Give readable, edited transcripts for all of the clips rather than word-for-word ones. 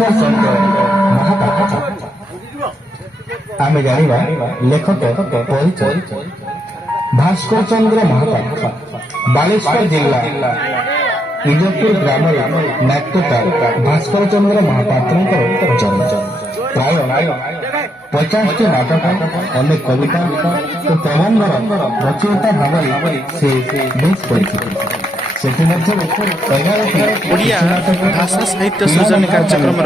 महापात्र आम जाना लेखक परिचय भास्कर चंद्र महापात्र बालेश्वर जिला इजपुर ग्राम नाट्यकार भास्कर चंद्र महापात्र जन्म प्राय 50 नाटक अनेक कविता और प्रबंधर रचयिता भाव से बेस कर ओडिया भाषा साहित्य सृजन कार्यक्रम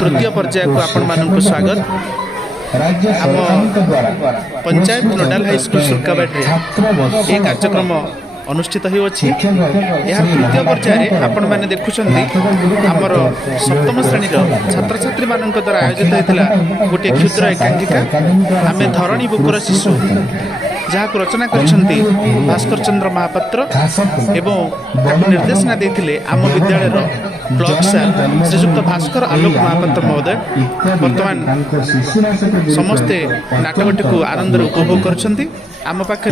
तृतीय पर्याय को आपण मानक स्वागत। आम पंचायत नोडाल हाईस्कूल सुरकाबाटी ये कार्यक्रम अनुष्ठित होती। यार तृतीय पर्याय आपण मैंने देखुं आमर सप्तम श्रेणी छात्र छात्री मान द्वारा आयोजित होता गोटे क्षुद्र एकांकिका आम धरणी बुकर शिशु जहाँ को रचना कर भास्कर चंद्र महापात्र एवं निर्देशना देते आम विद्यालय ब्लॉक सार श्रीजुक्त भास्कर आलोक महापात्र महोदय। वर्तमान समस्ते नाटकटी को आनंद उपभोग कर आम पाखे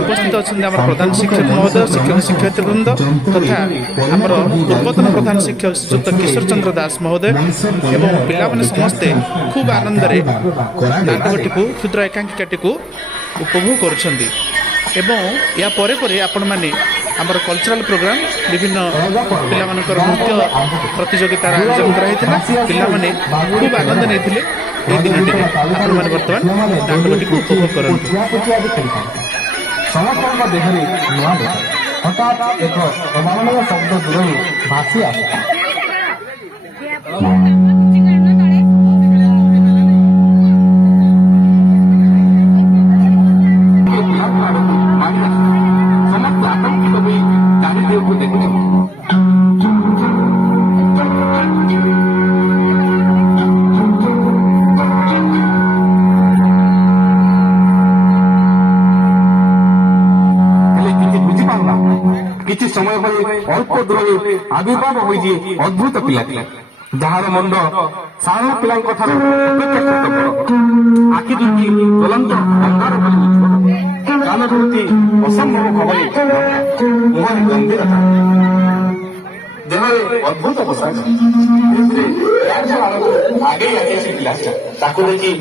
उपस्थित अच्छा प्रधान शिक्षक महोदय शिक्षक शिक्षयित्री वृंद तथा आमर पूर्वतन प्रधान शिक्षक श्रीजुक्त किशोर चंद्र दास महोदय एवं पिला माने समस्ते खूब आनंद नाटकटी को क्षुद्र एकांकिकाटी को उपभोग करुछंदी। एवं या परे परे आपण माने आमर कल्चरल प्रोग्राम विभिन्न पिला मानकर नृत्य प्रतियोगितार आयोजन कराइथिला। पिला माने खूब आनंद नेथिले ए दिनटी आपण माने वर्तमान नाटकटी को उपभोग करंतु। समस्त देहरे नुआ देख हठात एक अमानवीय शब्द दूर भासी आस किसी समय अल्प दूर आविर्भाव हो अद्भुत पिला जार मंड साधारण पिला आखि दुटी ज्वलंत अंगार कान दुटी असंभव खबर मुहर गंभीरता देह अद्भुत पोशाक आगे आगे से पिला देखी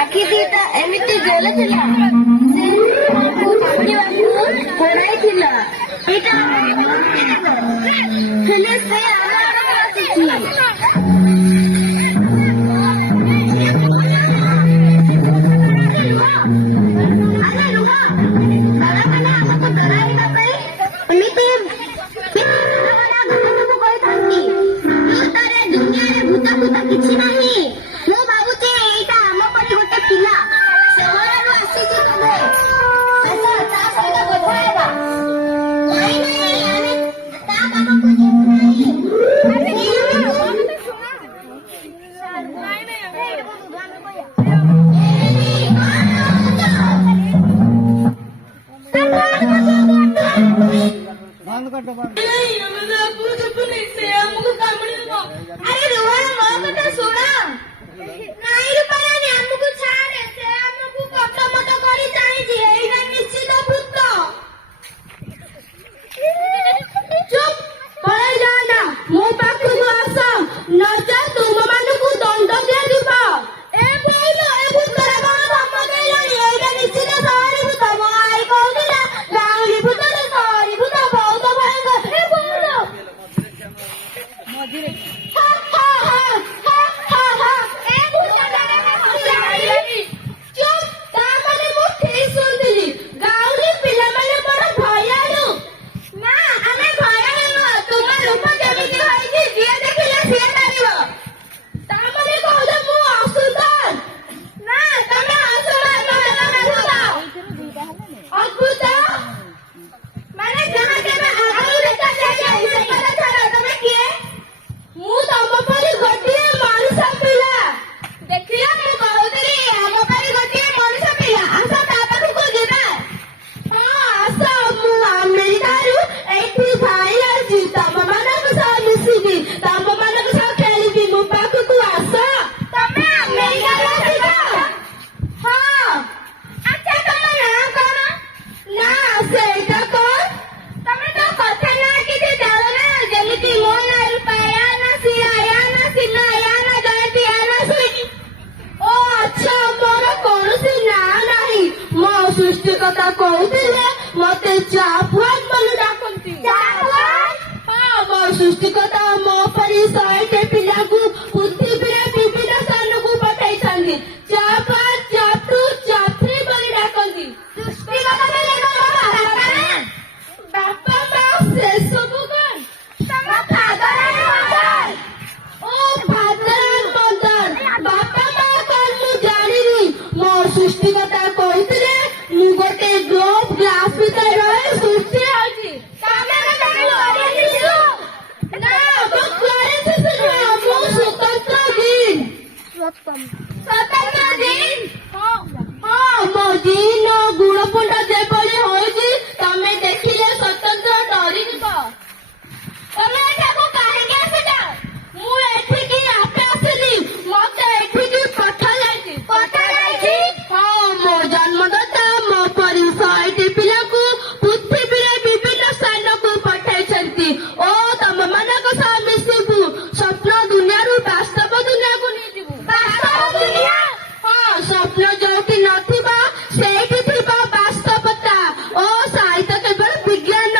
आखि दीटा एमती जले କିଛି ନାହିଁ ମୁଁ ଭାବୁଛି ଏଇଟା ଆମ ପରି ଗୋଟେ ପିଲା ସହରରୁ ଆସିଛି ବୋଧେ। ଆଚ୍ଛା ତା ସହିତ କଥା ହେବା। ନାଇଁ ନାଇଁ ଆମେ ତା ପାଖକୁ ଯିବୁ ନାହିଁ। अरे रोहन मो कथा सुन नाई रुपारानी हमको छाड़े से हमको कथा मत करी चाहिए एइना निश्चित भूत चुप पळे जाना मो पाखु आस नचा तुम मानकु दंड दिया दिबा ए बोलो ए भूतरा बाबा हम गइलानी एइना निश्चित सारी भूत मो आई कहूला गाउली भूत रे सारी भूत बहुत भयंकर कहते मते चापुआन बोली डाकती। हाँ मो सृष्टिकर्ता मो परी 100 पिला को पृथ्वी विभिन्न स्थान को पठाई चापुआन चापू चापरी बोली डाकती। बापा माँ से सब कौन बापा माँ कौन मु जानी मो सृष्टिकर्ता कहते मु गोटे ग्लोब ग्लास भीतर रहे सृष्टि होची स्वतंत्र दिन हाँ मो दिन गुणपुंड जेपरी होची तमे देखिले स्वतंत्र डरी ଯିବ। ତମେ ଏଠାକୁ କାହିଁକି ଆସିଛ? ମୁଁ ଏଠିକି ଆପେ ଆସିଲି ମତେ ଏଠିକି ପଠାଯାଇଛି। ହଁ ମୋ ଜନ୍ମଦାତା ମୋ ପରି 100ଟି ପିଲାକୁ ପୃଥିବୀରେ ବିଭିନ୍ନ ସ୍ଥାନକୁ ପଠାଇଛନ୍ତି ଓ ତମମାନଙ୍କ ସହ ମିଶିବୁ ସ୍ୱପ୍ନ ଦୁନିଆରୁ ବାସ୍ତବ ଦୁନିଆକୁ ନେଇଯିବୁ। ହଁ ସ୍ୱପ୍ନ ଯୋଉଠି ନଥିବ ସେଇଠି ଥିବ ବାସ୍ତବତା ଓ ସାହିତ୍ୟ କେବଳ ବିଜ୍ଞାନ।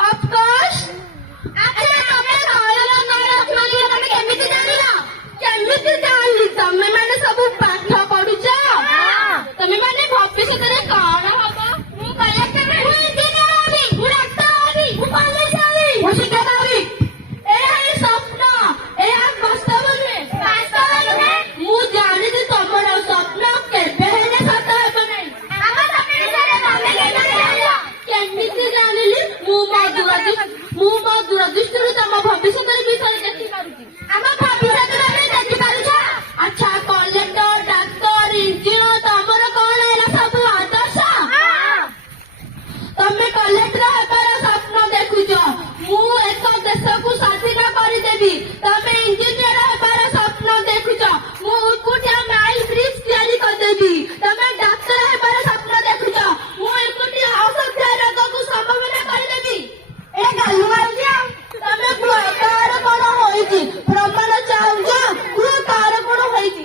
ଅଫକୋର୍ସ କେମିତି ଜାଣିଲି ତମେ ମାନେ ସବୁ ପାଠ ପଢୁଛ? ତମେ ମାନେ ଭବିଷ୍ୟତରେ କଣ ହବ? ମୁଁ କଲେକ୍ଟର ହେବି, ମୁଁ ଇଞ୍ଜିନିୟର ହେବି, ମୁଁ ଡାକ୍ତର ହେବି, ମୁଁ ପୋଲିସ ହେବି, ମୁଁ ଶିକ୍ଷକ ହେବି। ଏହା ହିଁ ସ୍ୱପ୍ନ, ଏହା ବାସ୍ତବ ନୁହେଁ। ମୁଁ ଜାଣିଛି ତମର ସ୍ୱପ୍ନ କେବେ ହେଲେ ସତ ହେବ ନାହିଁ। କେମିତି ଜାଣିଲି? ମୁଁ ମୋ ଦୂରଦୃଷ୍ଟିରୁ ତମ ଭବିଷ୍ୟତରେ ବିଷୟରେ ଦେଖିପାରୁଛି। ଆମ ଭବିଷ୍ୟତରେ ଆମେ ଦେଖିପାରୁଛ। ଆଚ୍ଛା କଲେକ୍ଟର ଡାକ୍ତର ଇଞ୍ଜିନିୟର ତମର କଣ ହେଲା ସବୁ ଆଦର୍ଶ? ତମେ କଲେକ୍ଟର ହେବାର ସ୍ୱପ୍ନ ଦେଖୁଛ, ମୁଁ ଏକ ଦେଶକୁ ସ୍ୱାଧୀନ କରିଦେବି। ତମେ ଇଞ୍ଜିନିୟର ହେବାର ସ୍ୱପ୍ନ ଦେଖୁଛ, ମୁଁ ଏକୁଟିଆ ମାଇଲ ବ୍ରିଜ ତିଆରି କରିଦେବି। ତମେ ଡାକ୍ତର ହେବାର ସ୍ୱପ୍ନ ଦେଖୁଛ, ମୁଁ ଏକୁଟିଆ ଅସଂଖ୍ୟ ରୋଗକୁ ସମାଧାନ କରିଦେବି। ଏଇଟା ଗାଲୁ ମାରୁଛି ଆଉ। ତମେ କୁହ କାହାର କଣ ହୋଇଛି? ପ୍ରମାଣ ଚାହୁଁଛ? କୁହ କାହାର କଣ ହୋଇଛି?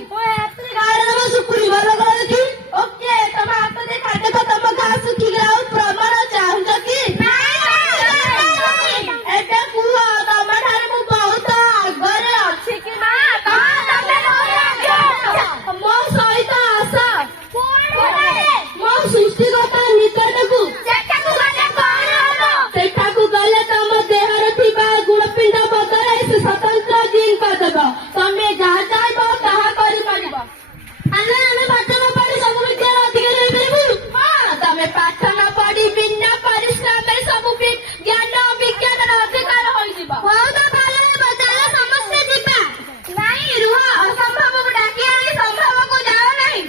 କାହାର ତମ ଶୁକୁରି ଭଲ କରଛି? ଓକେ ତମ ହାତ ଦେଖା ଦେଖ ତମ ଘା ଶୁଖିଗଲା ଆଉ ପ୍ରମାଣ ଚାହୁଁଛ କି? ଏବେ କୁହ ତମ ଠାରୁ ମୁଁ ବହୁତ ଆଗରେ ଅଛି କି? ମୋ ସହିତ ଆସ ମୋ ସୃଷ୍ଟିକର୍ତ୍ତା ନିକଟକୁ। ସେଠାକୁ ଗଲେ ତମ ଦେହରେ ଥିବା ଗୁଣପିଣ୍ଡ ବଦଳାଇ ସେ ସ୍ୱତନ୍ତ୍ର ଜିନ୍ କରିଦେବ। ତମେ ଯାହା ଚାହିଁବ ତାହା କରିପାରିବ। ଆମେ ପାଠ ନ ପଢି ସବୁ ବିଦ୍ୟାର ଅଧିକାରୀ ହେଇପାରିବୁ? ହଁ ତମେ ପାଠ ନ ପଢି ବିନା ପରିଶ୍ରମରେ ସବୁ ଜ୍ଞାନ ବିଜ୍ଞାନର ଅଧିକାର ହୋଇଯିବ। ବହୁତ ଭଲ ହେବ, ଚାଲ ସମସ୍ତେ ଯିବା। ନାଇଁ ରୁହ, ଅସମ୍ଭବକୁ ଡାକି ଆଣି ସମ୍ଭବକୁ ଯାଅ ନାହିଁ।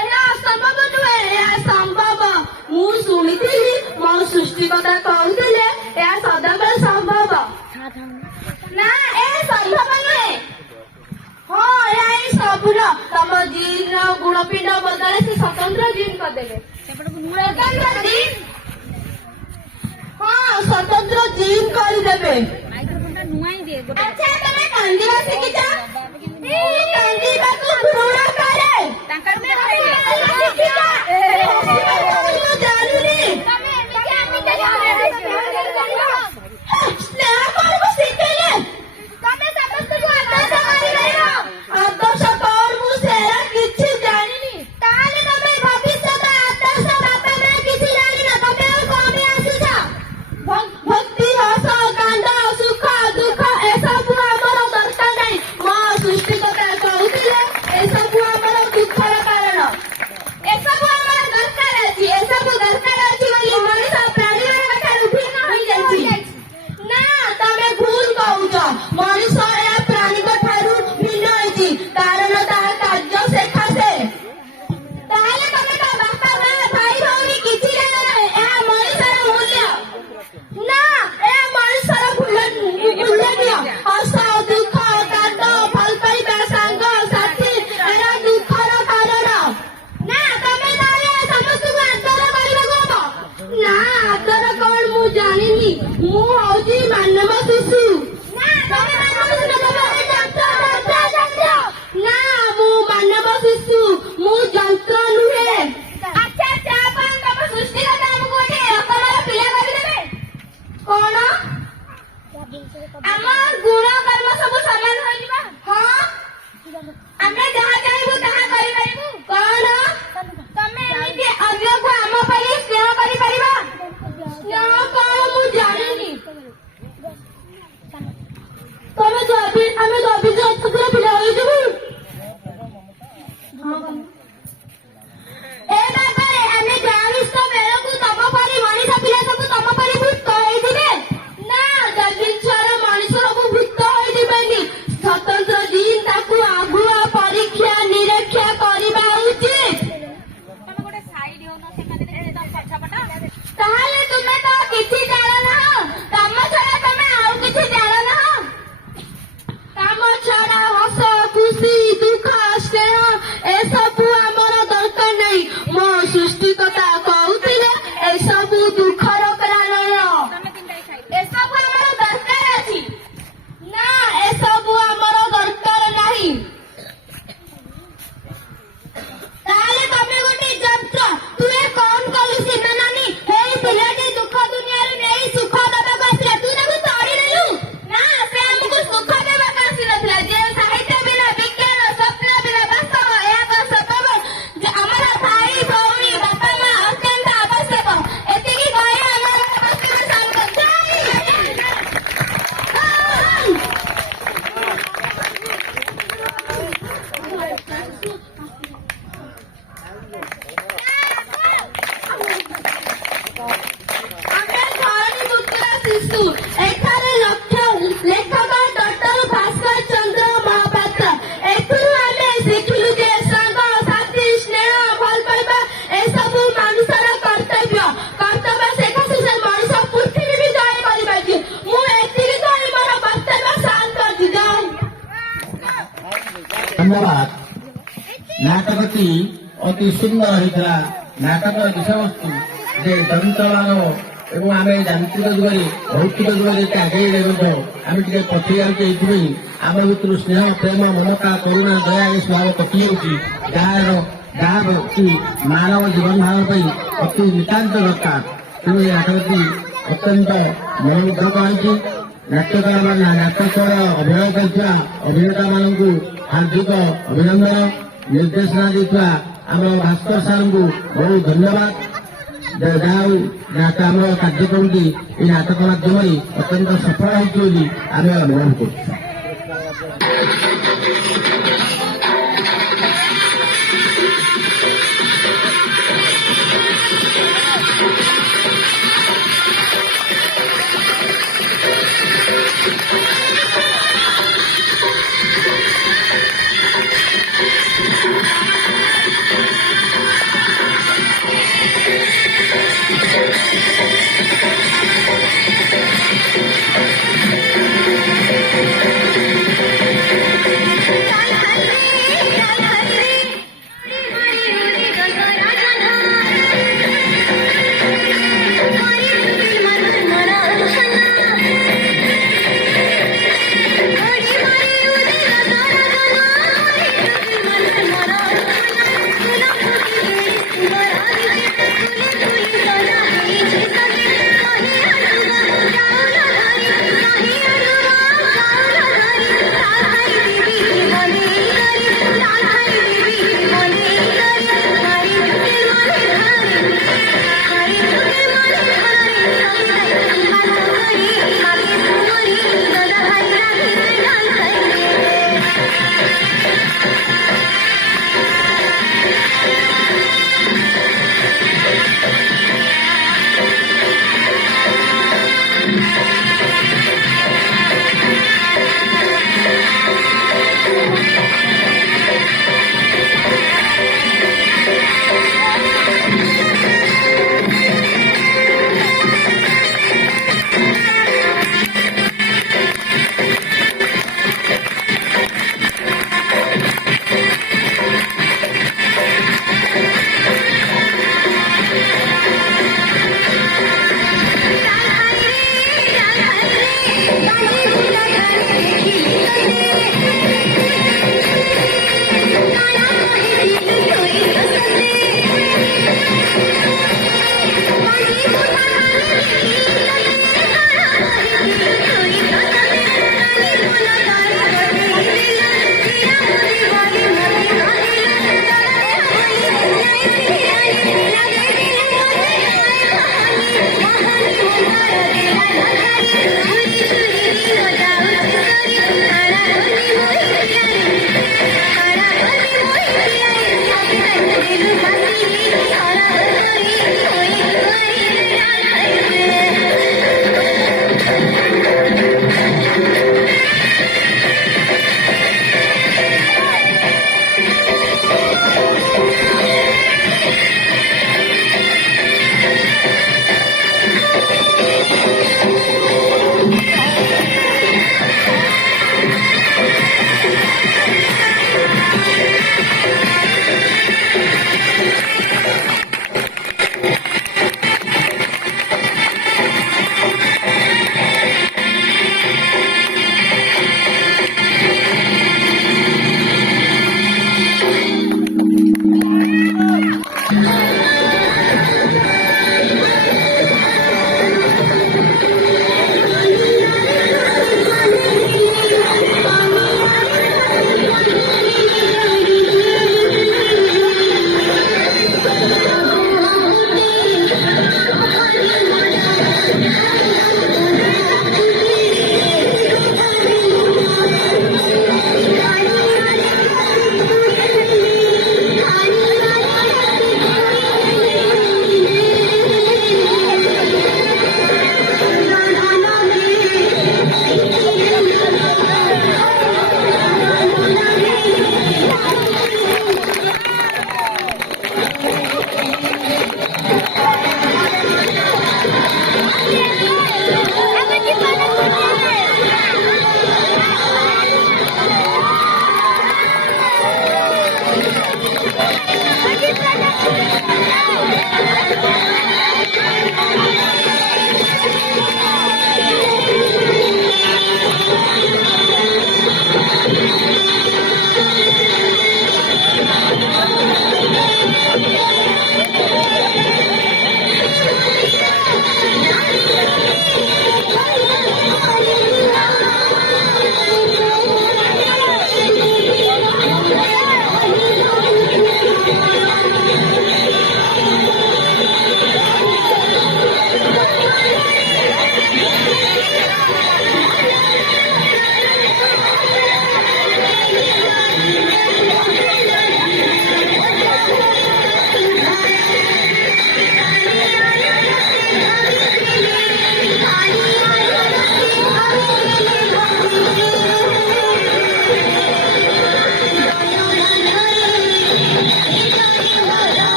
ଏହା ଅସମ୍ଭବ ନୁହେଁ, ଏହା ସମ୍ଭବ। ମୁଁ ଶୁଣିଥିଲି ମୋ ସୃଷ୍ଟିକର୍ତ୍ତା କହୁଥିଲେ ଏହା ସଦାବେଳେ ସମ୍ଭବ। ନା ଏ ସମ୍ଭବ ନୁହେଁ। ହଁ ଏହା ହିଁ ସବୁର ତମ ଜିନ୍ ଗୁଣପିଣ୍ଡ ବଦଳରେ ସେ ସ୍ୱତନ୍ତ୍ର ଜିନ୍ କରିଦେବେ। ସ୍ୱତନ୍ତ୍ର ଜିନ୍? ହଁ ସ୍ୱତନ୍ତ୍ର ଜିନ୍ କରିଦେବେ। ଆଚ୍ଛା ତମେ କାନ୍ଦିବା ଶିଖିଛ? କାନ୍ଦିବାକୁ ଘୃଣା କରେ। ମୁଁ ଜାଣିନି। ସ୍ନେହ କରିବୁ ଶିଖେଇଲେ ଆଦର୍ଶ କଣ? ମୁଁ ସେରା କିଛି ଜାଣିନି। ତାହେଲେ ତମେ ଭବିଷ୍ୟତ ଆଦର୍ଶ ବାପା ମା କିଛି ଜାଣିନ। ତମେ ଆଉ କମି ଆସିଛ? ଭକ୍ତି ହସ କାନ୍ଦ ସୁଖ ଦୁଃଖ ଏସବୁ ଗୁଣ କର୍ମ ସବୁ ସମାନ ହୋଇଯିବ। ହଁ, ଆମେ ଯାହା ଚାହିଁବୁ ତାହା କରିପାରିବୁ। କଣ ତମେ ଏମିତି ଅନ୍ୟକୁ ଆମ ପରି ସ୍ନେହ କରିପାରିବ? ସ୍ନେହ କଣ ମୁଁ ଜାଣିନି। ଆମେ ଜବିତ ଅର୍ଥକୁର ପିଲା ହୋଇଯିବୁ। ଏ ବାବାରେ ଆମେ ଜାଣିଷ୍ଟ ବେଳକୁ ତମ ପରି ମଣିଷ ପିଲା ସବୁ ତମ ପରି ଭୂତ ହୋଇଯିବେ। ନା, ଯଦି ଛୁଆର ମଣିଷ ସବୁ ଭୂତ ହୋଇଯିବେନି। ସ୍ୱତନ୍ତ୍ର ଜିନ୍ ତାକୁ ଆଗୁଆ ପରୀକ୍ଷା ନିରୀକ୍ଷା କରିବା ଉଚିତ। ତାହେଲେ ତୁମେ ତ କିଛି ଜାଣନାହ। କାମ ଛଡା ତମେ ଆଉ କିଛି ଜାଣନାହ। କାମ ଛଡା ହସ, ଖୁସି, ଦୁଃଖ, ସ୍ନେହ ଏସବୁ ଆମର ଦରକାର ନାହିଁ। ମୋ ସୃଷ୍ଟିକର୍ତ୍ତା କହୁଥିଲେ ଏସବୁ ଦୁଃଖର କାରଣ। ଏସବୁ ଆମର ଦରକାର ଅଛି। ନା, ଏସବୁ ଆମର ଦରକାର ନାହିଁ। ତାହେଲେ ତମେ ଗୋଟେ ଯନ୍ତ୍ର। ତୁ ଏ କଣ କଲୁ ସୀମା ନାନୀ? ହେଇ ପିଲାଟି ଦୁଃଖ ଦୁନିଆରୁ ନେଇ ସୁଖ ଦେବାକୁ ଆସିଲା, ତୁ ତାକୁ ତଡ଼ିଦେଲୁ। ନା, ସେ ଆମକୁ ସୁଖ ଦେବାକୁ ଆସିନଥିଲା। ଯେ ସାହିତ୍ୟ ବିନା ବିଜ୍ଞାନ, ସ୍ୱପ୍ନ ବିନା ବାସ୍ତବ, ଏହା ସତବ ଯେ ଆମର ଭାଇ ଭଉଣୀ ବାପା ମା ଅତ୍ୟନ୍ତ ଆବଶ୍ୟକ। ଏତିକି କହି ଆମର ବକ୍ତବ୍ୟ ସାର ଆମେ ଧରଣୀ ପୁତ୍ର ଶିଶୁ। ଏଠାରେ ଲେଖକ ଡକ୍ଟର ଭାସ୍କର ଚନ୍ଦ୍ର ମହାପାତ୍ର। ଏଥିରୁ ଆମେ ଶିଖିଲୁ ଯେ ସାଙ୍ଗ ସାଥୀ, ସ୍ନେହ, ଭଲ ପାଇବା ଏସବୁ ମଣିଷର କର୍ତ୍ତବ୍ୟ। କର୍ତ୍ତବ୍ୟ ସକାଶେ ସେ ମଣିଷ ପୃଥିବୀ ବି ଜୟ କରିପାରିଛି। ମୁଁ ଏତିକି କହି ମୋର ବକ୍ତବ୍ୟ ସାର କରିଛି। ଧନ୍ୟବାଦ। ନାଟକଟି ଅତି ସୁନ୍ଦର ହୋଇଥିଲା। ନାଟକ ବିଷୟବସ୍ତୁ ଯେ ଯନ୍ତ୍ରମାନ ଏବଂ ଆମେ ଯାନ୍ତ୍ରିକ ଯୁଗରେ ଭୌତିକ ଯୁଗରେ ଯେତେ ଆଗେଇ ମଧ୍ୟ ଆମେ ଟିକେ ପଛେଇ ଯାଉଛେ। ଏଇଥିପାଇଁ ଆମ ଭିତରୁ ସ୍ନେହ, ପ୍ରେମ, ମମତା, କରୁଣା, ଦୟା ଏ ସ୍ୱଭାବ କଟି ଯାଉଛି। ଯାହା ବ୍ୟକ୍ତି ମାନବ ଜୀବନ ଧାରଣ ପାଇଁ ଅତି ନିତାନ୍ତ ଦରକାର। ତେଣୁ ଏ ନାଟକଟି ଅତ୍ୟନ୍ତ ମନୋମୁଗ୍ଧକ ହୋଇଛି। ନାଟ୍ୟକାରମାନେ ନାଟକର ଅଭିନୟ କରିଥିବା ଅଭିନେତାମାନଙ୍କୁ ହାର୍ଦ୍ଦିକ ଅଭିନନ୍ଦନ। ନିର୍ଦ୍ଦେଶନା ଦେଇଥିବା ଆମର ଭାସ୍କର ସାର୍ଙ୍କୁ ବହୁତ ଧନ୍ୟବାଦ। ଯାହା ହଉ ଆମର କାର୍ଯ୍ୟକ୍ରମଟି ଏହି ନାଟକ ମାଧ୍ୟମରେ ଅତ୍ୟନ୍ତ ସଫଳ ହୋଇଛି ବୋଲି ଆମେ ଅନୁଭବ କରୁଛୁ। Bye.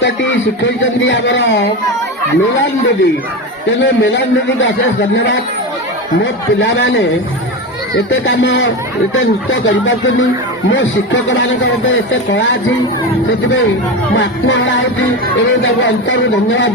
ଗୀତଟି ଶିଖେଇଛନ୍ତି ଆମର ମିଲନ ଦିଦି। ତେଣୁ ମିଲନ ଦିଦିକୁ ଅଶେଷ ଧନ୍ୟବାଦ। ମୋ ପିଲାମାନେ ଏତେ କାମ ଏତେ ନୃତ୍ୟ କରିପାରୁଛନ୍ତି, ମୋ ଶିକ୍ଷକ ମାନଙ୍କ ମଧ୍ୟ ଏତେ କଳା ଅଛି, ସେଥିପାଇଁ ମୁଁ ଆତ୍ମହରା ହେଉଛି ଏବଂ ତାକୁ ଅନ୍ତରରୁ ଧନ୍ୟବାଦ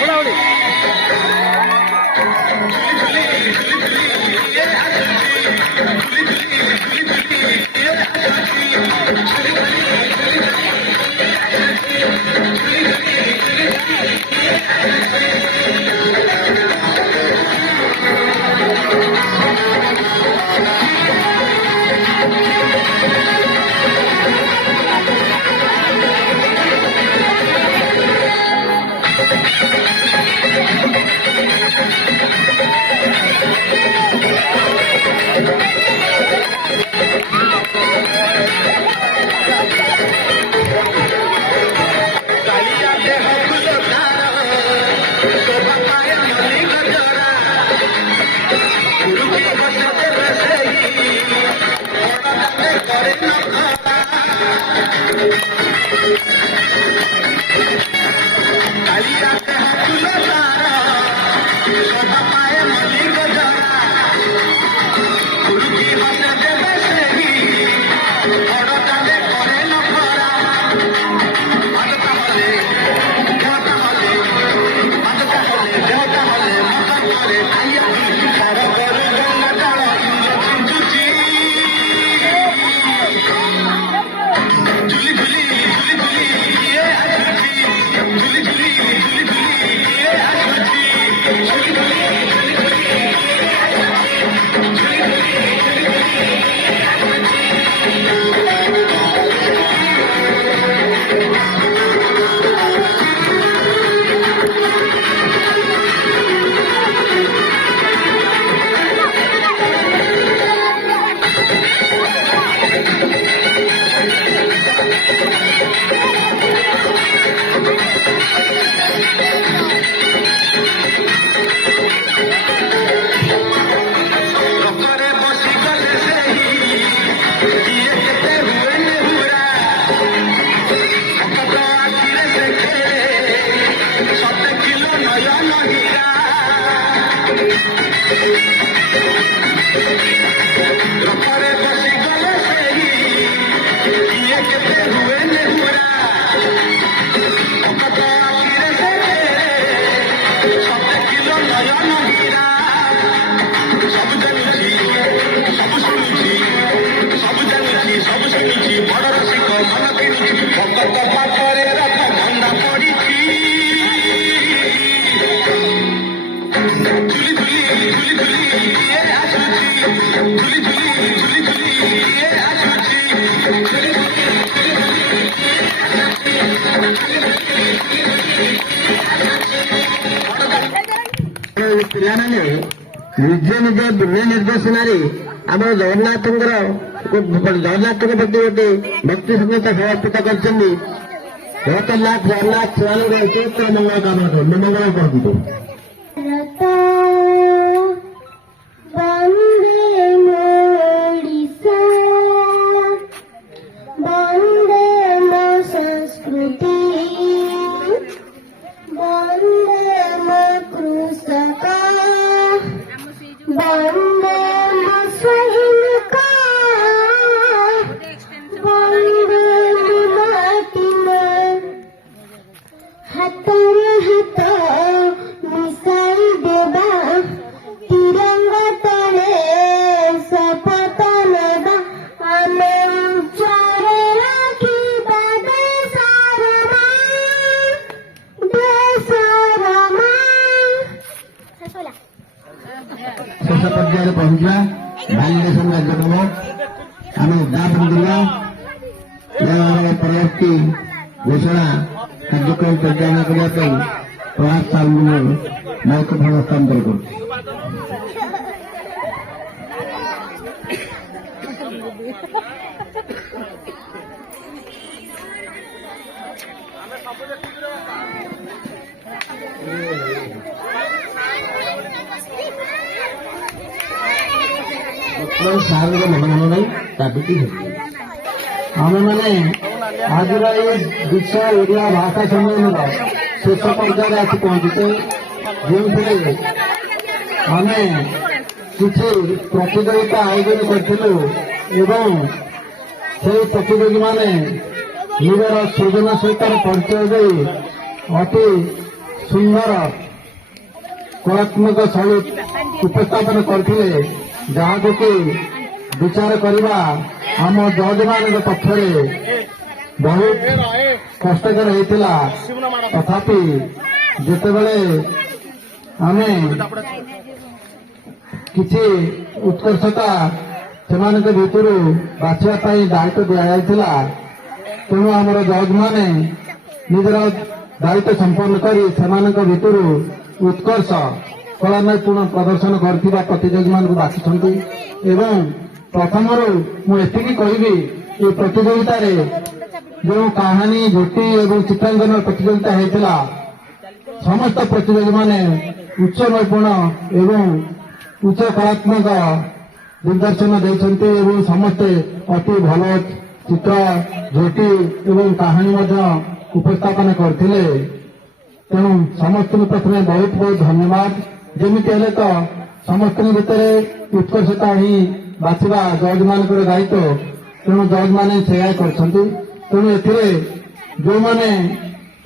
ଜଣାଉଛି। ପିଲାମାନେ ନିଜେ ନିଜେ ବିନା ନିର୍ଦ୍ଦେଶନାରେ ଆମର ଜଗନ୍ନାଥଙ୍କ ପ୍ରତି ଗୋଟେ ଭକ୍ତି ସଙ୍ଗୀତ ସମର୍ପିତ କରିଛନ୍ତି। ଜଗନ୍ନାଥ ଜଗନ୍ନାଥ ସେମାନଙ୍କ ଅତ୍ୟନ୍ତ ମଙ୍ଗଳ କାମନା କରନ୍ତୁ, ମଙ୍ଗଳ କରନ୍ତୁ। शेष पर्याय पहुंचा भैलेशन कार्यक्रम आम उद्यापन दिला परवर्ती घोषणा कार्यक्रम परिचालन करने प्रभात साहू माइक्रोफोन हस्तांतर कर साहब मन मन नहीं ताकि आम मैंने आज विश्व ओडिया भाषा सम्मेलन शेष पर्याय आसी पहुंचे जो आम किसी प्रतियोगिता आयोजन करूँ से प्रतियोगी माने निजर सृजनशीलतार परिचय दे अति सुंदर कलात्मक शैली उपस्थापन करते जहाँ कि विचार करवा आम जज मान पक्ष बहुत कष्टकर होता तथापि जितेबले आम किसी उत्कर्षता से भितर बाछापी दायित्व दिया तेणु आमर जज माने निजर दायित्व संपन्न कर भितर उत्कर्ष कलापूर्ण प्रदर्शन करथिबा प्रतियोगी मान बाछुंट एवं प्रथम मुझे कहबी ये प्रतियोगिता जो कहानी झोटी और चित्रांकन प्रतियोगिता होता समस्त प्रतियोगी माने उच्च नैपुण एवं उच्च कलात्मक दिग्दर्शन देते समस्ते अति भल चित्र झोटी एवं कहानी उपस्थापन करते तेणु समस्त प्रथम बहुत बहुत धन्यवाद जमीती हेले तो समस्त भितर उत्कर्षता ही बाछा जज मान दायित्व तेणु जज मैंने से तेणु ए जो मैंने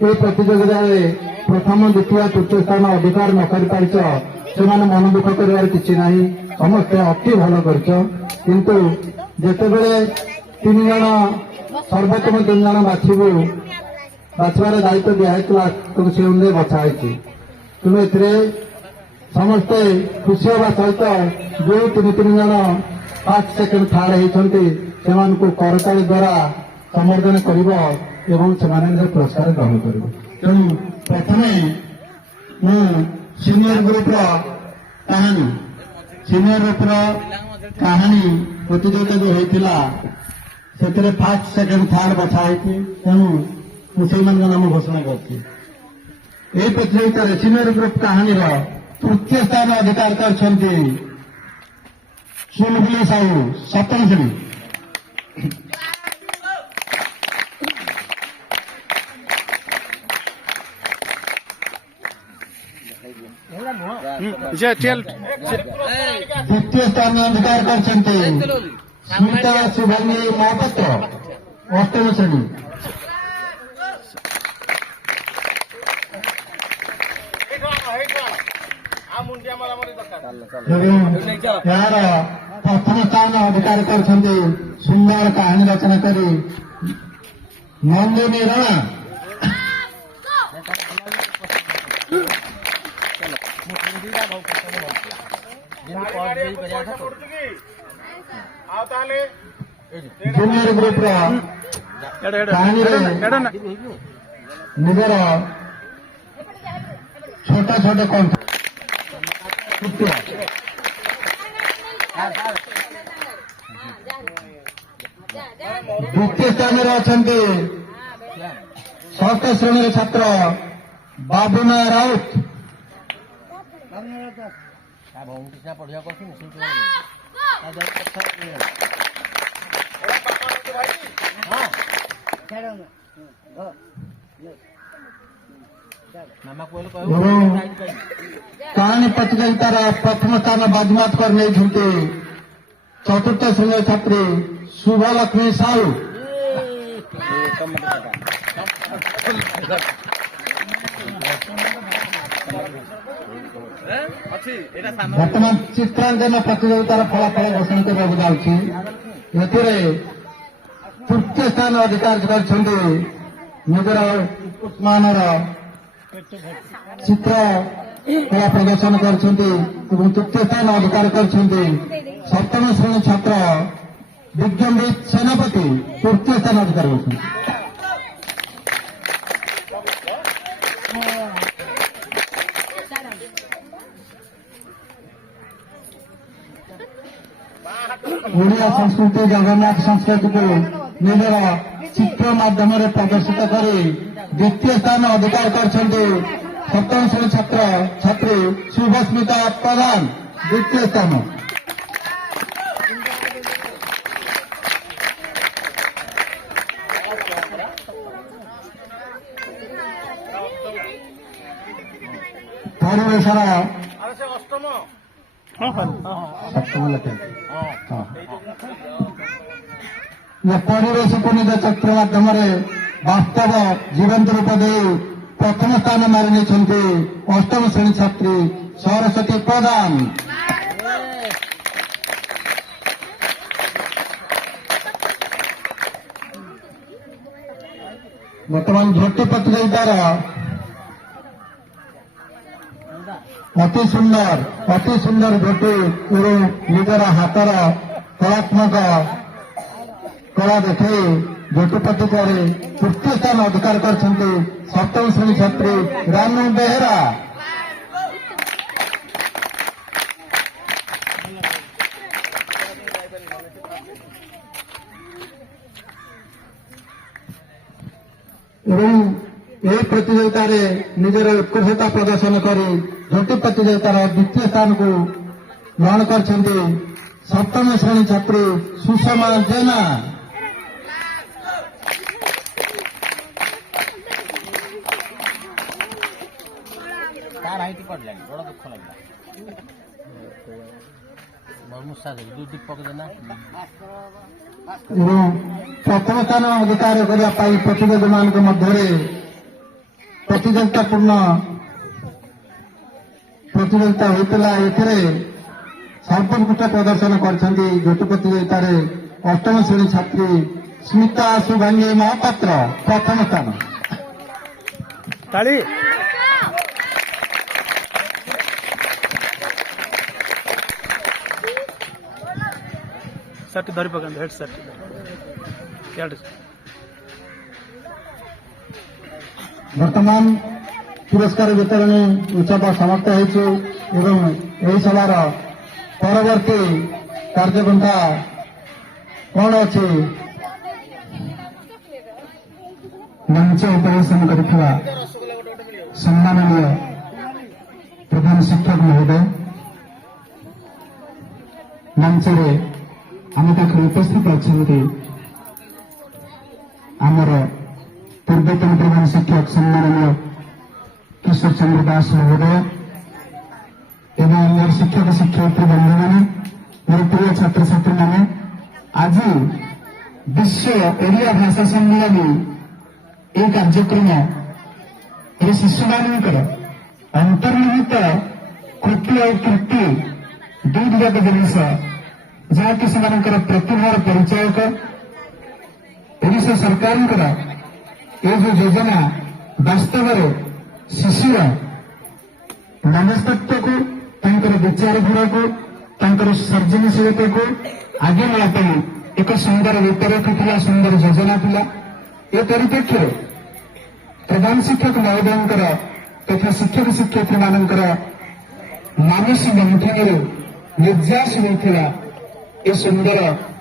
ये प्रतियोगिता प्रथम द्वितीय तृतीय स्थान अधिकार न कर मन दुख कर किसी ना समस्ते अति भल किंतु जितेबले 3 जन सर्वोत्तम 3 जन बाछबार दायित्व दिखाई तेणु से अनुसार बछाई तेणु ए समस्ते खुशी हवा सहित जो 3 जन 5 सेकेंड थार्ड होती से करताली द्वारा समर्दन कर पुरस्कार ग्रहण कर तेणु प्रथम सीनियर ग्रुप कहानी प्रतियोगिता जो होता से फास्ट सेकेंड थार्ड बछाई तेणु मुझे नाम घोषणा कर प्रतियोगिता सीनियर ग्रुप कहानी तृतीय स्थान अधिकार कर सुलभुली साहू 7 श्रेणी द्वितीय स्थान अधिकार कर स्मिता शुभांगी महापात्र 8 श्रेणी यार प्रथम स्थान अधिकार कर सुंदर कहानी रचना कर नंदिनी राणा जूनियर ग्रुप कहानी निजर छोटा छोटे कंठ द्वितीय स्थान अच्छा षष्ठ श्रेणी छात्र बाबुना राउत कहानी प्रतियोगितार प्रथम स्थान बाजिमात करने चतुर्थ श्रेणी छात्री शुभलक्ष्मी साहू बर्तमान चित्रांकन प्रतियोगितार फलाफल घोषणा करने जाऊँगी तृतीय स्थान अधिकार कर निजर मानर चित्र कला प्रदर्शन कर तृतीय स्थान अधिकार कर सप्तम श्रेणी छात्र विज्ञानविद सेनापति तृतीय स्थान अधिकार कर ओडिया संस्कृति जगन्नाथ संस्कृति को निजर चित्र माध्यम प्रदर्शित कर द्वितीय स्थान अधिकार कर सप्तम श्रेणी छात्र छात्री शुभस्मिता प्रधान द्वितीय स्थान परिवेशर परिवेश को निज चक्र माध्यम वास्तव जीवंत रूप दे प्रथम स्थान मारि अष्टम श्रेणी छात्री सरस्वती प्रधान बर्तमान झोटी प्रतियोगितार अति सुंदर झोटी एवं निजर हाथर कलात्मक कला देखे झोटी प्रतियोगितार तृतीय स्थान अधिकार कर सप्तम श्रेणी छात्री रानू बेहेरा एवं यह प्रतियोगितार निजर उत्कृष्टता प्रदर्शन कर झोटी प्रतियोगितार द्वितीय स्थान को ग्रहण कर सप्तम श्रेणी छात्री सुषमा जेना प्रथम स्थान अधिकार करने प्रतियोगी मान मध्य प्रतियोगितापूर्ण प्रतियोगिता होता सर्वोत्कृष्ट प्रदर्शन कर झोटी प्रतियोगितार अष्टम श्रेणी छात्री स्मिता शुभांगी महापात्र प्रथम स्थान सर्ट धरी पकड़ हेड सर्ट वर्तमान पुरस्कार वितरणी उत्सव समाप्त हो सभार परवर्ती कार्यपंथा कौन अच्छे मंच उपवेशन करथिबा सम्माननीय प्रधान शिक्षक महोदय मंच आम पाखे उपस्थित अच्छा आमर पूर्वतन प्रधान शिक्षक सम्माननीय किशोर चंद्र दास महोदय एवं मोर शिक्षक शिक्षयित्री बंधु मैंने मोर प्रिय छात्र छात्री मैंने आज विश्व ओडिया भाषा सम्मेलन ये कार्यक्रम ये शिशु मानकर अंतर्निहित कृति और कृति दुई जाक जिनिस जहाँकि से प्रतिभार परिचयक ओडिशा सरकार ଏ ଯୋଉ ଯୋଜନା ବାସ୍ତବରେ ଶିଶୁର ମନସ୍ତତ୍ୱକୁ ତାଙ୍କର ବିଚାରଧାରାକୁ ତାଙ୍କର ସୃଜନଶୀଳତାକୁ ଆଗେ ନେବା ପାଇଁ ଏକ ସୁନ୍ଦର ରୂପରେଖ ଥିଲା, ସୁନ୍ଦର ଯୋଜନା ଥିଲା। ଏ ପରିପ୍ରେକ୍ଷୀରେ ପ୍ରଧାନ ଶିକ୍ଷକ ମହୋଦୟଙ୍କର ତଥା ଶିକ୍ଷକ ଶିକ୍ଷୟିତ୍ରୀମାନଙ୍କର ମାନସିକ ମୁଠନରୁ ନିର୍ଯାସ ହୋଇଥିବା ଏ ସୁନ୍ଦର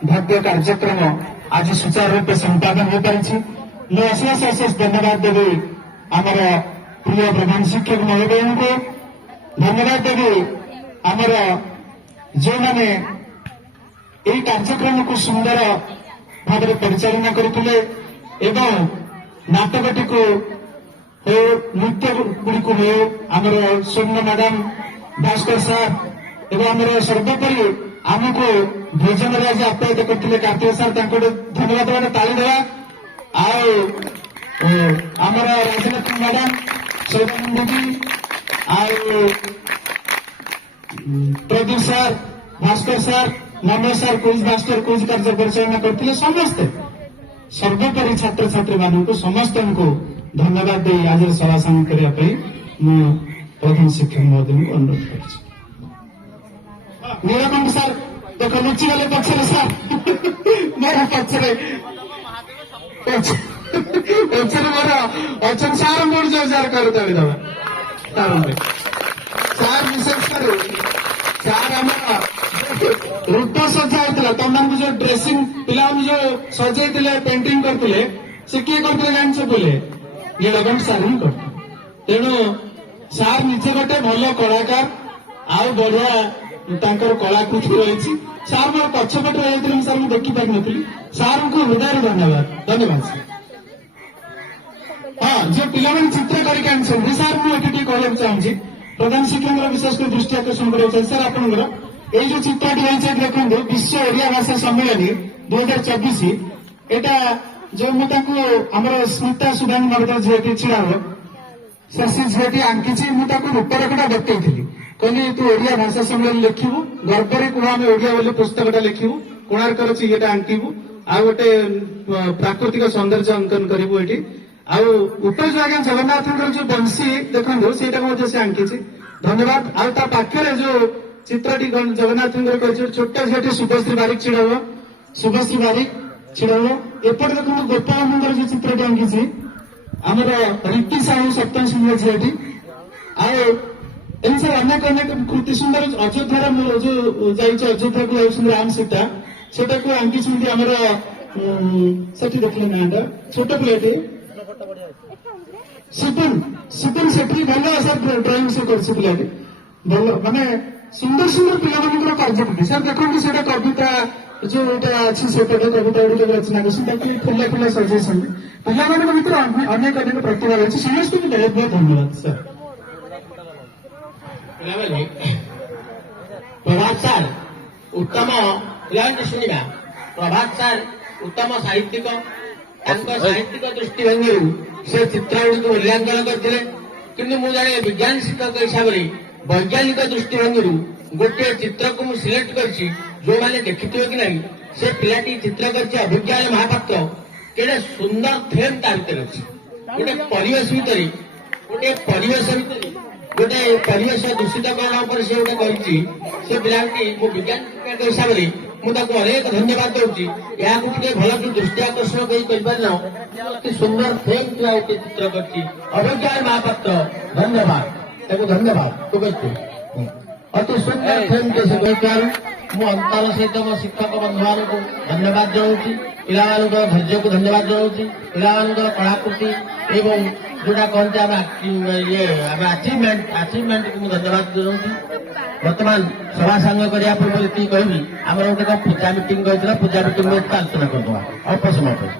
ଭବ୍ୟ କାର୍ଯ୍ୟକ୍ରମ ଆଜି ସୁଚାରୁ ରୂପେ ସମ୍ପାଦନ ହୋଇପାରିଛି। ମୁଁ ଅଶେଷ ଅଶେଷ ଧନ୍ୟବାଦ ଦେବି ଆମର ପ୍ରିୟ ପ୍ରଧାନ ଶିକ୍ଷକ ମହୋଦୟଙ୍କୁ, ଧନ୍ୟବାଦ ଦେବି ଆମର ଯେଉଁମାନେ ଏହି କାର୍ଯ୍ୟକ୍ରମକୁ ସୁନ୍ଦର ଭାବରେ ପରିଚାଳନା କରିଥିଲେ ଏବଂ ନାଟକଟିକୁ ହେଉ, ନୃତ୍ୟ ଗୁଡ଼ିକୁ ହେଉ, ଆମର ସ୍ୱର୍ଣ୍ଣ ମ୍ୟାଡାମ, ଭାସ୍କର ସାର୍ ଏବଂ ଆମର ସର୍ବୋପରି ଆମକୁ ଭୋଜନରେ ଆଜି ଆପ୍ୟାୟିତ କରିଥିଲେ କାର୍ତ୍ତିକ ସାର୍, ତାଙ୍କୁ ଗୋଟେ ଧନ୍ୟବାଦ ଗୋଟେ ତାଳି ଦେବା। ଆଉ ଆମର ରାଜନୀତି ମ୍ୟାଡାମ, ସୌଦାନନ୍ଦ ଦିଦି, ଆଉ Pradeep sir, Bhaskar sir, Namay sir, quiz master quiz କାର୍ଯ୍ୟ ପରିଚାଳନା କରିଥିଲେ। ସମସ୍ତେ ସର୍ବୋପରି ଛାତ୍ରଛାତ୍ରୀମାନଙ୍କୁ ସମସ୍ତଙ୍କୁ ଧନ୍ୟବାଦ ଦେଇ ଆଜିର ସଭା ସାମିଲ କରିବା ପାଇଁ ମୁଁ ପ୍ରଧାନ ଶିକ୍ଷକ ମହୋଦୟଙ୍କୁ ଅନୁରୋଧ କରୁଛି। ନୀଳକଣ୍ଠ ସାର୍ ଦେଖ ଲୁଚିଗଲେ ପଛରେ, ସାର୍ ମୋର ପଛରେ ମୋର ଅଛନ୍ତି ସାର୍, ମୋର ଯୋଉ ସାର୍ କରୁଥାନ୍ତି ଦେବା ସାର୍ ବିଶେଷ କରି ସାର୍ ଆମର ରୂପ ସଜା ହେଇଥିଲା, ତମମାନଙ୍କୁ ଯୋଉ ଡ୍ରେସିଂ ପିଲାମାନେ ଯୋଉ ସଜେଇଥିଲେ, ପେଣ୍ଟିଂ କରିଥିଲେ, ସେ କିଏ କରିଥିଲେ ଜାଣିଛ ବୋଲେ? ନୀଳକଣ୍ଠ ସାର୍ ହିଁ କରିଥିଲେ। ତେଣୁ ସାର୍ ନିଜେ ଗୋଟେ ଭଲ କଳାକାର, ଆଉ ବଢିଆ ତାଙ୍କର କଳାକୃତି ରହିଛି। ସାର୍ ମୋର ପଛପଟେ ରହିଥିଲେ, ମୁଁ ସାର୍ ମୁଁ ଦେଖିପାରିନଥିଲି। ସାର୍ଙ୍କୁ ହୃଦୟରୁ ଧନ୍ୟବାଦ, ଧନ୍ୟବାଦ ସାର୍। ହଁ, ଯୋଉ ପିଲାମାନେ ଚିତ୍ର କରିକି ଆଣିଛନ୍ତି ସାର୍, ମୁଁ ଏଠି ଟିକେ କହିବାକୁ ଚାହୁଁଛି, ପ୍ରଧାନ ଶିକ୍ଷକଙ୍କର ବିଶେଷ କରି ଦୃଷ୍ଟି ଆକର୍ଷଣ କରିବାକୁ ଚାହୁଁଛି। ସାର୍ ଆପଣଙ୍କର ଏଇ ଯୋଉ ଚିତ୍ରଟି ହେଇଛି ଦେଖନ୍ତୁ, ବିଶ୍ୱ ଓଡିଆ ଭାଷା ସମ୍ମିଳନୀ 2024, ଏଇଟା ଯୋଉ ମୁଁ ତାଙ୍କୁ ଆମର ସ୍ମିତା ସୁଧାନୀ ମର୍ଦ୍ଦନ ଝିଅଟି ଛିଡା ହବ, ସାର୍ ସେ ଝିଅଟି ଆଙ୍କିଛି। ମୁଁ ତାକୁ ରୂପରେଖଟା ବତେଇଥିଲି, କହିଲି ତୁ ଓଡିଆ ଭାଷା ସମ୍ମିଳନୀ ଲେଖିବୁ, ଗର୍ବରେ କୁହ ଆମେ ଓଡିଆ ବୋଲି ପୁସ୍ତକଟା ଲେଖିବୁ, କୋଣାର୍କର ଚିହ୍ନଟା ଆଙ୍କିବୁ, ଆଉ ଗୋଟେ ପ୍ରାକୃତିକ ସୌନ୍ଦର୍ଯ୍ୟ ଅଙ୍କନ କରିବୁ ଏଠି। ଆଉ ଉପରେ ଯୋଉ ଆଜ୍ଞା ଜଗନ୍ନାଥଙ୍କର ଯୋଉ ବଂଶୀ ଦେଖନ୍ତୁ, ସେଇଟାକୁ ମଧ୍ୟ ସେ ଆଙ୍କିଛି, ଧନ୍ୟବାଦ। ଆଉ ତା ପାଖରେ ଯୋଉ ଚିତ୍ରଟି ଜଗନ୍ନାଥଙ୍କର କହିଛି, ଛୋଟ ଝିଅଟି ଶୁଭଶ୍ରୀ ବାରିକ ଛିଡା ହବ, ଶୁଭଶ୍ରୀ ବାରିକ ଛିଡା ହବ। ଏପଟେ ଦେଖନ୍ତୁ ଗୋପାଳଙ୍କର ଯୋଉ ଚିତ୍ରଟି ଆଙ୍କିଛି ଆମର ରୀତି ସାହୁ, ସପ୍ତମ ଶ୍ରେଣୀର ଝିଅଟି। ଆଉ ଏମିତି ସାର୍ ଅନେକ ଅନେକ କୃତି ସୁନ୍ଦର। ଅଯୋଧ୍ୟାର ଯୋଉ ଯାଇଛି, ଅଯୋଧ୍ୟାକୁ ଯାଉଛନ୍ତି ରାମ ସୀତା, ସେଟାକୁ ଆଙ୍କିଛନ୍ତି ଆମର ସେଠି ଦେଖିଲେ ନାଁଟା ଛୋଟ ପିଲାଟି ସିପୁନ ସେଠି, ଭଲ ସାର୍ ଡ୍ରଇଂ ସେ କରିଛି ପିଲାଟି, ଭଲ ମାନେ ସୁନ୍ଦର ସୁନ୍ଦର ପିଲାମାନଙ୍କର କାର୍ଯ୍ୟକୃତି। ସାର୍ ଦେଖନ୍ତୁ ସେଇଟା କବିତା ଯୋଉଟା ଅଛି, ସେପଟେ କବିତା ଗୁଡ଼ିକ ରଚନା କରିଛନ୍ତି, ଫୁଲ ଫୁଲ ସଜେଇଛନ୍ତି। ପିଲାମାନଙ୍କ ଭିତରେ ଅନେକ ଅନେକ ପ୍ରତିଭା ରହିଛି। ସମସ୍ତଙ୍କୁ ବହୁତ ବହୁତ ଧନ୍ୟବାଦ ସାର୍। ପ୍ରଭାତ ସାର୍ ଉତ୍ତମ ପିଲାମାନେ ଶୁଣିବା, ପ୍ରଭାତ ସାର୍ ଉତ୍ତମ ସାହିତ୍ୟିକ, ତାଙ୍କ ସାହିତ୍ୟିକ ଦୃଷ୍ଟିଭଙ୍ଗୀରୁ ସେ ଚିତ୍ରଗୁଡ଼ିକୁ ମୂଲ୍ୟାଙ୍କନ କରିଥିଲେ। କିନ୍ତୁ ମୁଁ ଜଣେ ବିଜ୍ଞାନ ଶିକ୍ଷକ ହିସାବରେ ବୈଜ୍ଞାନିକ ଦୃଷ୍ଟିଭଙ୍ଗୀରୁ ଗୋଟିଏ ଚିତ୍ରକୁ ମୁଁ ସିଲେକ୍ଟ କରିଛି, ଯୋଉମାନେ ଦେଖିଥିବେ କି ନାହିଁ। ସେ ପିଲାଟି ଚିତ୍ର କରିଛି ଅଭିଜ୍ଞାନ ମହାପାତ୍ର, କେଡ଼େ ସୁନ୍ଦର ଥେମ୍ ତା ଭିତରେ ଅଛି। ଗୋଟେ ପରିବେଶ ଭିତରେ ଗୋଟେ ପରିବେଶ ଦୂଷିତକରଣ ଉପରେ ସେ ଗୋଟେ କରିଛି। ସେ ପିଲାଟି ମୁଁ ବିଜ୍ଞାନ ଶିକ୍ଷକ ହିସାବରେ ମୁଁ ତାକୁ ଅନେକ ଧନ୍ୟବାଦ ଦଉଛି। ଏହାକୁ ଟିକେ ଭଲ ଦୃଷ୍ଟି ଆକର୍ଷଣ କରିପାରିଲ, ଅତି ସୁନ୍ଦର ଥେମ୍ ଥିବା ଗୋଟେ ଚିତ୍ର କରିଛି ଅଭିଜ୍ଞାନ ମହାପାତ୍ର, ଧନ୍ୟବାଦ ତାକୁ, ଧନ୍ୟବାଦ କହିଛୁ। ଅତି ସୁନ୍ଦର ଥେମ୍ ଟେ ସେ କହିଥିବାରୁ ମୁଁ ଅନ୍ତର ସହିତ ମୋ ଶିକ୍ଷକ ବନ୍ଧୁମାନଙ୍କୁ ଧନ୍ୟବାଦ ଜଣାଉଛି, ପିଲାମାନଙ୍କର ଧୈର୍ଯ୍ୟକୁ ଧନ୍ୟବାଦ ଜଣାଉଛି, ପିଲାମାନଙ୍କର କଳାକୃତି ଏବଂ ଯୋଉଟା କହନ୍ତି ଆମେ ଆଚିଭମେଣ୍ଟକୁ ମୁଁ ଧନ୍ୟବାଦ ଜଣାଉଛି। ବର୍ତ୍ତମାନ ସଭା ସାଙ୍ଗ କରିବା ପୂର୍ବରୁ ଏତିକି କହିବି, ଆମର ଗୋଟେ ପୂଜା ମିଟିଂ କହିଥିଲା, ପୂଜା ମିଟିଂ ଆଲୋଚନା କରିଦେବା ଅଳ୍ପ ସମୟ ପାଇଁ।